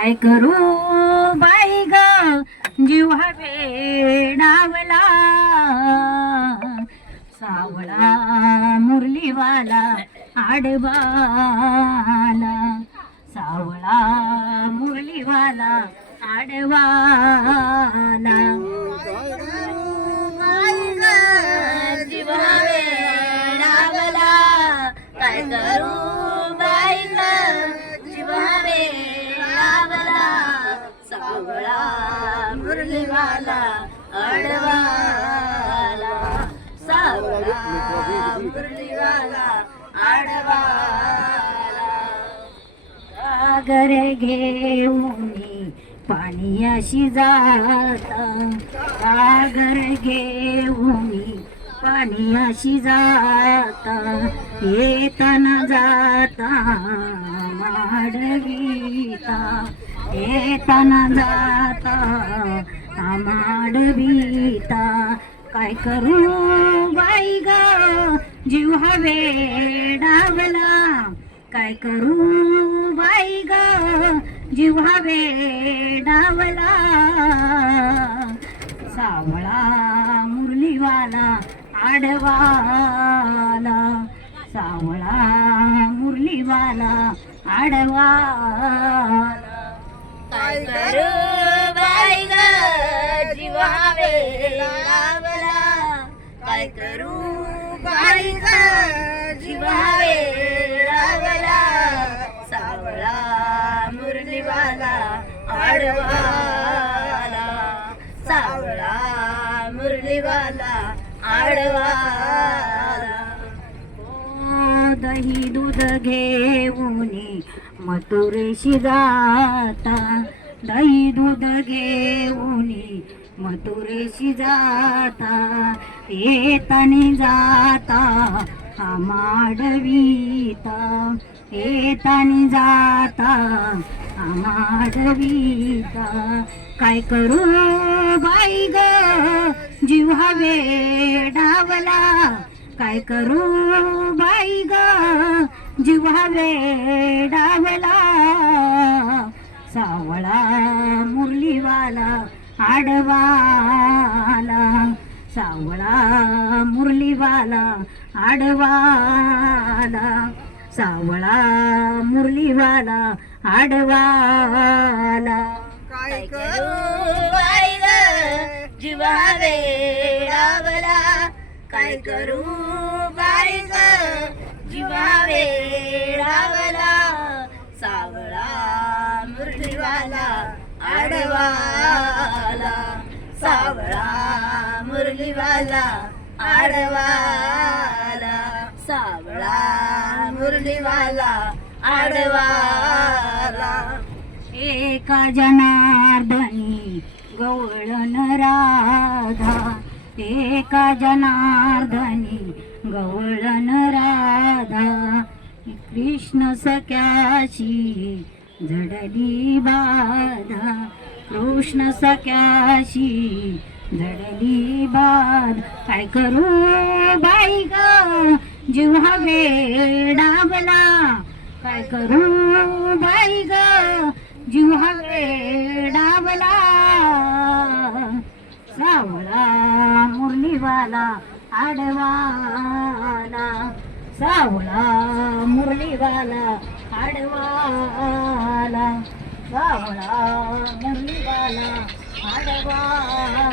काय करू बाई ग? जीव हवे डावला सावळा मुरलीवाला आडवाला. सावळा मुरलीवाला आडवाला. जीव हवे डावला काय करू? मुरलीवाला अडवाला सावळा मुरलीवाला अडवाला सागर घेऊन पाणी जाता. सागर घेऊन पाणी अशी जाता. येताना जाता माडवीता येताना जाता माडवीता काय करू बाई ग? जीव हवे डावला. काय करू बाई ग? जीव हवे डावला. सावळा मुरलीवाला आडवाला. सावळा मुरलीवाला आडवाला. काय करू? काय करू? बाई जिवावे जीव सावळा मुरलीवाला आडवाला. सावळा मुरलीवाला आडवाला. दही दूध घेऊन मथुरेशी जाता. दही दूध घेऊन मथुरेशी जाता. येतानी जाता आमाडवीता येतानी जाता आमाडवीता काय करू बाई ग? जीव हवे डावला. काय करू बाई ग? जीव हवे डावला. सावळा मुरलीवाला आडवाला. सावळा मुरलीवाला आडवाला. सावळा मुरलीवाला आडवाला. काय करू जीवावे डावला काय करू? बाई ग? जीवावे सावळा मुरलीवाला आडवाला. सावळा मुरलीवाला आडवाला. सावळा मुरलीवाला आडवाला. एका जनार्दनी गवळण राधा एका जनार्दनी गवळण राधा कृष्ण सख्याशी झडली बाधा. कृष्ण सख्याशी झडली बाद काय करू बाई ग? जीव हवे डाबला काय करू बाई ग? जीव हवे डाबला सावळा मुरलीवाला आडवाला. सावळा मुरलीवाला आडवाला. सावळा मुरलीवाला आडवाला